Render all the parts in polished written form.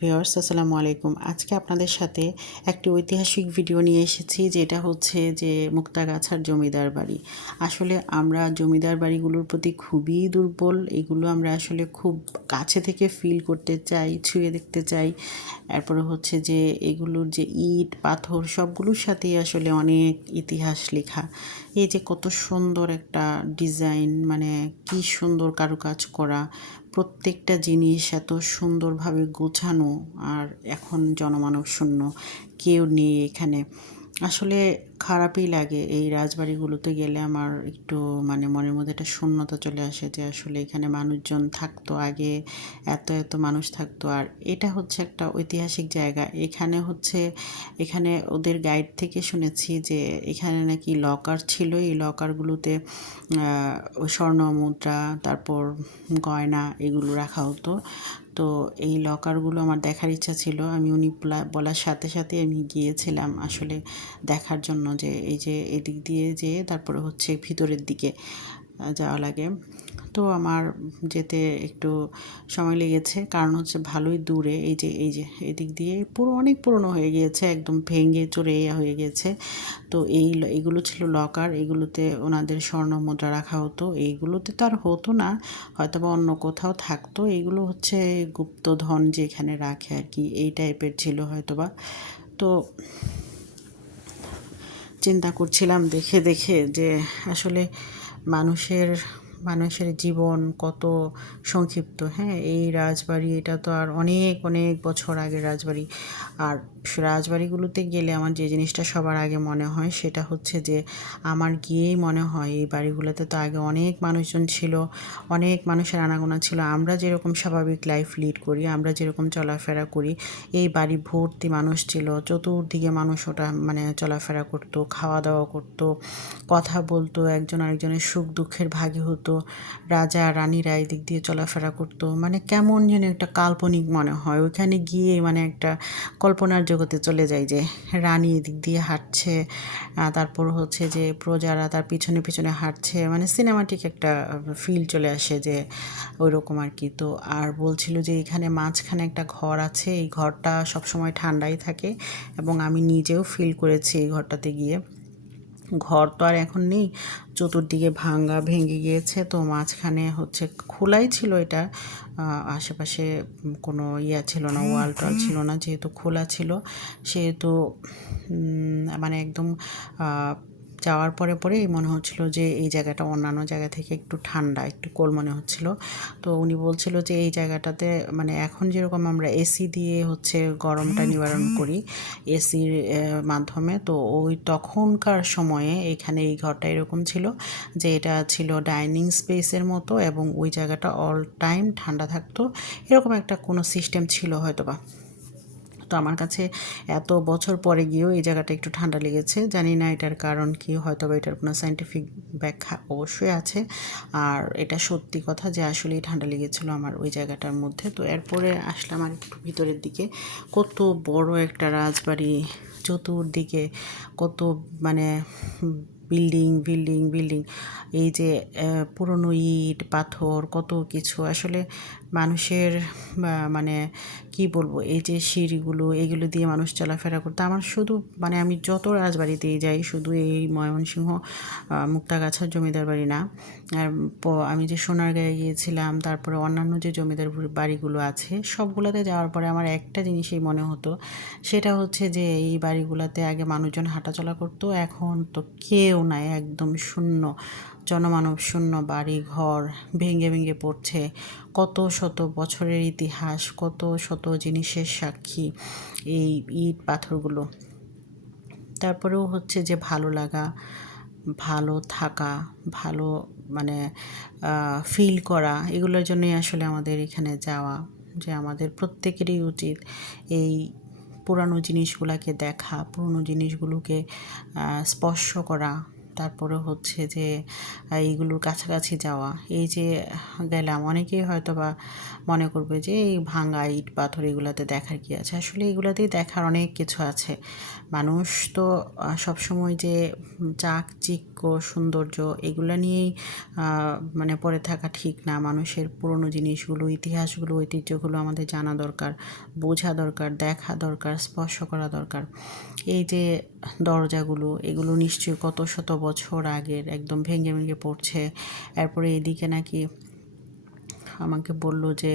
Viewers আসসালামু আলাইকুম। আজকে আপনাদের সাথে একটি ঐতিহাসিক ভিডিও নিয়ে এসেছি, যেটা হচ্ছে যে মুক্তাগাছার জমিদার বাড়ি। আসলে আমরা জমিদার বাড়িগুলোর প্রতি খুবই দুর্বল। এগুলো আমরা আসলে খুব কাছে থেকে ফিল করতে চাই, ছুঁয়ে দেখতে চাই। এরপরে হচ্ছে যে এগুলোর যে ইট পাথর সবগুলোর সাথেই আসলে অনেক ইতিহাস লেখা। এই যে কত সুন্দর একটা ডিজাইন, মানে কি সুন্দর কারুকাজ করা, প্রত্যেকটা জিনিস এত সুন্দরভাবে গোছানো। আর এখন জনমানব শূন্য, কেউ নেই এখানে। আসলে খারাপই লাগে এই রাজবাড়িগুলোতে গেলে। আমার একটু মানে মনের মধ্যে একটা শূন্যতা চলে আসে যে আসলে এখানে মানুষজন থাকতো আগে, এত এত মানুষ থাকতো। আর এটা হচ্ছে একটা ঐতিহাসিক জায়গা। এখানে ওদের গাইড থেকে শুনেছি যে এখানে নাকি লকার ছিল। এই লকারগুলোতে স্বর্ণ মুদ্রা, তারপর গয়না এগুলো রাখা হতো। তো এই লকারগুলো আমার দেখার ইচ্ছা ছিল। আমি উনি বলার সাথে সাথে আমি গিয়েছিলাম আসলে দেখার জন্য যে এই যে এদিক দিয়ে যেয়ে তারপরে হচ্ছে ভিতরের দিকে যাওয়া লাগে। তো আমার যেতে একটু সময় লেগেছে, কারণ হচ্ছে ভালোই দূরে। এই যে এদিক দিয়ে অনেক পুরনো হয়ে গিয়েছে, একদম ভেঙে চুরে হয়ে গেছে। তো এইগুলো ছিল লকার। এগুলোতে ওনাদের স্বর্ণ মুদ্রা রাখা হতো। এইগুলোতে তো আর হতো না, হয়তো বা অন্য কোথাও থাকতো। এইগুলো হচ্ছে গুপ্তধন যেখানে রাখে আর কি, এই টাইপের ছিল হয়তোবা। তো চিন্তা করছিলাম দেখে দেখে যে আসলে মানুষের মানুষের জীবন কত সংক্ষিপ্ত। হ্যাঁ, এই রাজবাড়ি এটা তো আর অনেক অনেক বছর আগের রাজবাড়ি। আর রাজবাড়িগুলোতে গেলে আমার যে জিনিসটা সবার আগে মনে হয় সেটা হচ্ছে যে আমার গিয়েই মনে হয় এই বাড়িগুলোতে তো আগে অনেক মানুষজন ছিল, অনেক মানুষের আনাগোনা ছিল। আমরা যেরকম স্বাভাবিক লাইফ লিড করি, আমরা যেরকম চলাফেরা করি, এই বাড়ি ভর্তি মানুষ ছিল। চতুর্দিকে মানুষ ওটা মানে চলাফেরা করতো, খাওয়া দাওয়া করতো, কথা বলতো, একজন আরেকজনের সুখ দুঃখের ভাগী হতো। রাজা রানীরা এই দিক দিয়ে চলাফেরা করতো, মানে কেমন যেন একটা কাল্পনিক মনে হয়। ওইখানে গিয়ে মানে একটা কল্পনার জগতে চলে যায় যে রানী এদিক দিয়ে হাঁটছে, তারপর হচ্ছে যে প্রজারা তার পিছনে পিছনে হাঁটছে, মানে সিনেমাটিক একটা ফিল চলে আসে যে ওই রকম আর কি। তো আর বলছিল যে এখানে মাঝখানে একটা ঘর আছে, এই ঘরটা সবসময় ঠান্ডাই থাকে, এবং আমি নিজেও ফিল করেছি এই ঘরটাতে গিয়ে। ঘর তো আর এখন নেই, চতুর্দিকে ভেঙে গিয়েছে। তো মাঝখানে হচ্ছে খোলাই ছিল এটা, আশেপাশে কোনো ছিল না, ওয়াল টল ছিল না। যেহেতু খোলা ছিল সেহেতু মানে একদম যাওয়ার পরে পরেই মনে হচ্ছিল যে এই জায়গাটা অন্যান্য জায়গা থেকে একটু ঠান্ডা, একটু কোল মনে হচ্ছিল। তো উনি বলছিল যে এই জায়গাটাতে মানে এখন যেরকম আমরা এসি দিয়ে হচ্ছে গরমটা নিবারণ করি এসির মাধ্যমে, তো ওই তখনকার সময়ে এখানে এই ঘরটা এরকম ছিল যে এটা ছিল ডাইনিং স্পেসের মতো, এবং ওই জায়গাটা অল টাইম ঠান্ডা থাকতো। এরকম একটা কোনো সিস্টেম ছিল হয়তোবা। তো আমার কাছে এত বছর পরে গিয়েও এই জায়গাটা একটু ঠান্ডা লেগেছে। জানি না এটার কারণ কি, হয়তো বা এটার কোনো সায়েন্টিফিক ব্যাখ্যা অবশ্যই আছে। আর এটা সত্যি কথা যে আসলেই ঠান্ডা লেগেছিলো আমার ওই জায়গাটার মধ্যে। তো এরপরে আসলাম আর একটু ভিতরের দিকে। কত বড় একটা রাজবাড়ি, চতুর্দিকে কত মানে বিল্ডিং বিল্ডিং বিল্ডিং। এই যে পুরনো ইট পাথর কত কিছু আসলে মানুষের মানে কি বলবো, এই যে সিঁড়িগুলো এগুলো দিয়ে মানুষ চলাফেরা করতো। আমার শুধু মানে আমি যত রাজবাড়িতেই যাই, শুধু এই ময়মনসিংহ মুক্তাগাছার জমিদার বাড়ি না, আর আমি যে সোনারগাঁয়ে গিয়েছিলাম, তারপরে অন্যান্য যে জমিদার বাড়িগুলো আছে সবগুলোতে যাওয়ার পরে আমার একটা জিনিসই মনে হতো, সেটা হচ্ছে যে এই বাড়িগুলোতে আগে মানুষজন হাঁটাচলা করতো, এখন তো কেউ নাই, একদম শূন্য, জনমানব শূন্য। বাড়ি ঘর ভেঙে ভেঙে পড়ছে। কত শত বছরের ইতিহাস, কত শত জিনিসের সাক্ষী এই ইট পাথরগুলো। তারপরেও হচ্ছে যে ভালো লাগা, ভালো থাকা, ভালো মানে ফিল করা, এগুলোর জন্যই আসলে আমাদের এখানে যাওয়া। যে আমাদের প্রত্যেকেরই উচিত এই পুরানো জিনিসগুলোকে দেখা, পুরনো জিনিসগুলোকে স্পর্শ করা, তারপরে হচ্ছে যে এইগুলোর কাছাকাছি যাওয়া, এই যে গেলাম, অনেকেই হয়তো বা মনে করবে যে এই ভাঙা ইট পাথর এগুলাতে দেখার কি আছে। আসলে এগুলাতেই দেখার অনেক কিছু আছে। মানুষ তো সবসময় যে চাকচিক্য সৌন্দর্য এগুলা নিয়েই মানে পড়ে থাকা ঠিক না। মানুষের পুরনো জিনিসগুলো, ইতিহাসগুলো, ঐতিহ্যগুলো আমাদের জানা দরকার, বোঝা দরকার, দেখা দরকার, স্পর্শ করা দরকার। এই যে দরজাগুলো, এগুলো নিশ্চয়ই কত শত বছর আগের, একদম ভেঙে ভেঙে পড়ছে। এরপরে এদিকে নাকি আমাকে বলল যে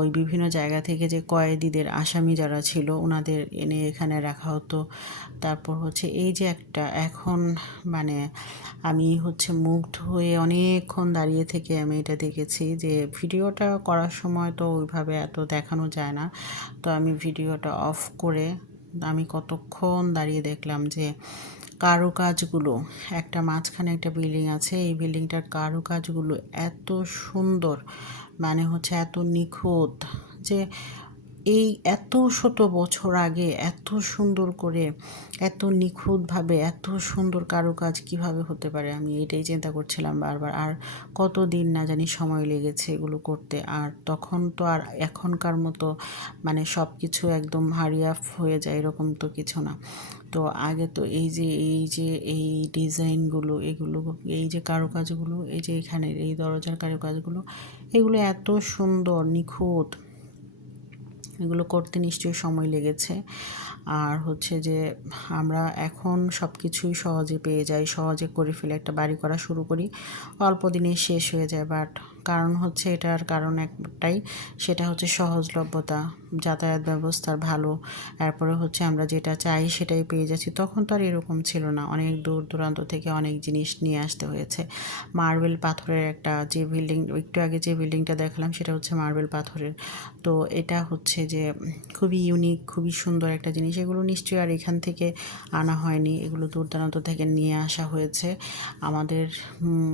ওই বিভিন্ন জায়গা থেকে যে কয়েদিদের আসামি যারা ছিল ওনাদের এনে এখানে রাখা হতো। তারপর হচ্ছে এই যে একটা এখন মানে আমি হচ্ছে মুগ্ধ হয়ে অনেকক্ষণ দাঁড়িয়ে থেকে আমি এটা দেখেছি, যে ভিডিওটা করার সময় তো ওইভাবে এত দেখানো যায় না, তো আমি ভিডিওটা অফ করে আমি কতক্ষণ দাঁড়িয়ে দেখলাম যে কারুকাজগুলো, একটা মাঝখানে একটা বিল্ডিং আছে, এই বিল্ডিংটার কারুকাজগুলো এত সুন্দর, মানে হচ্ছে এত নিখুঁত, যে এই এত শত বছর আগে এত সুন্দর করে, এত নিখুঁতভাবে এত সুন্দর কারুকাজ কিভাবে হতে পারে, আমি এটাই চিন্তা করছিলাম বারবার। আর কত দিন না জানি সময় লেগেছে এগুলো করতে। আর তখন তো আর এখনকার মতো মানে সব কিছু একদম হারিয়া হয়ে যায় এরকম তো কিছু না। তো আগে তো এই ডিজাইনগুলো, এগুলো, এই যে কারুকাজগুলো, এই যে এখানের এই দরজার কারুকাজগুলো, এগুলো এত সুন্দর নিখুঁত, এগুলো করতে নিশ্চয়ই সময় লেগেছে। আর হচ্ছে যে আমরা এখন সব কিছুই সহজে পেয়ে যাই, সহজে করে ফেলে একটা বাড়ি করা শুরু করি, অল্প দিনে শেষ হয়ে যায়। বাট কারণ হচ্ছে, এটার কারণ একটাই, সেটা হচ্ছে সহজলভ্যতা, যাতায়াত ব্যবস্থার ভালো, তারপরে হচ্ছে আমরা যেটা চাই সেটাই পেয়ে যাচ্ছি। তখন তো আর এরকম ছিল না, অনেক দূর দূরান্ত থেকে অনেক জিনিস নিয়ে আসতে হয়েছে। মার্বেল পাথরের একটা যে বিল্ডিং, একটু আগে যে বিল্ডিংটা দেখালাম সেটা হচ্ছে মার্বেল পাথরের। তো এটা হচ্ছে যে খুবই ইউনিক, খুবই সুন্দর একটা জিনিস। এগুলো নিশ্চয়ই আর এখান থেকে আনা হয়নি, এগুলো দূর দূরান্ত থেকে নিয়ে আসা হয়েছে। আমাদের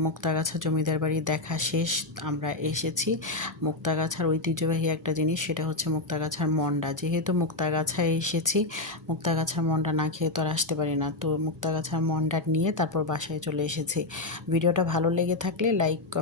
মুক্তাগাছা জমিদার বাড়ি দেখা শেষ, আমরা এসেছি। মুক্তাগাছার ঐতিহ্যবাহী একটা জিনিস, সেটা হচ্ছে মুক্তাগাছার মন্ডা। যেহেতু মুক্তাগাছায় এসেছি, মুক্তাগাছার মন্ডা না খেয়ে তো আর আসতে পারি না, তো মুক্তাগাছার মন্ডা নিয়ে তারপর বাসায় চলে এসেছি। ভিডিওটা ভালো লেগে থাকলে লাইক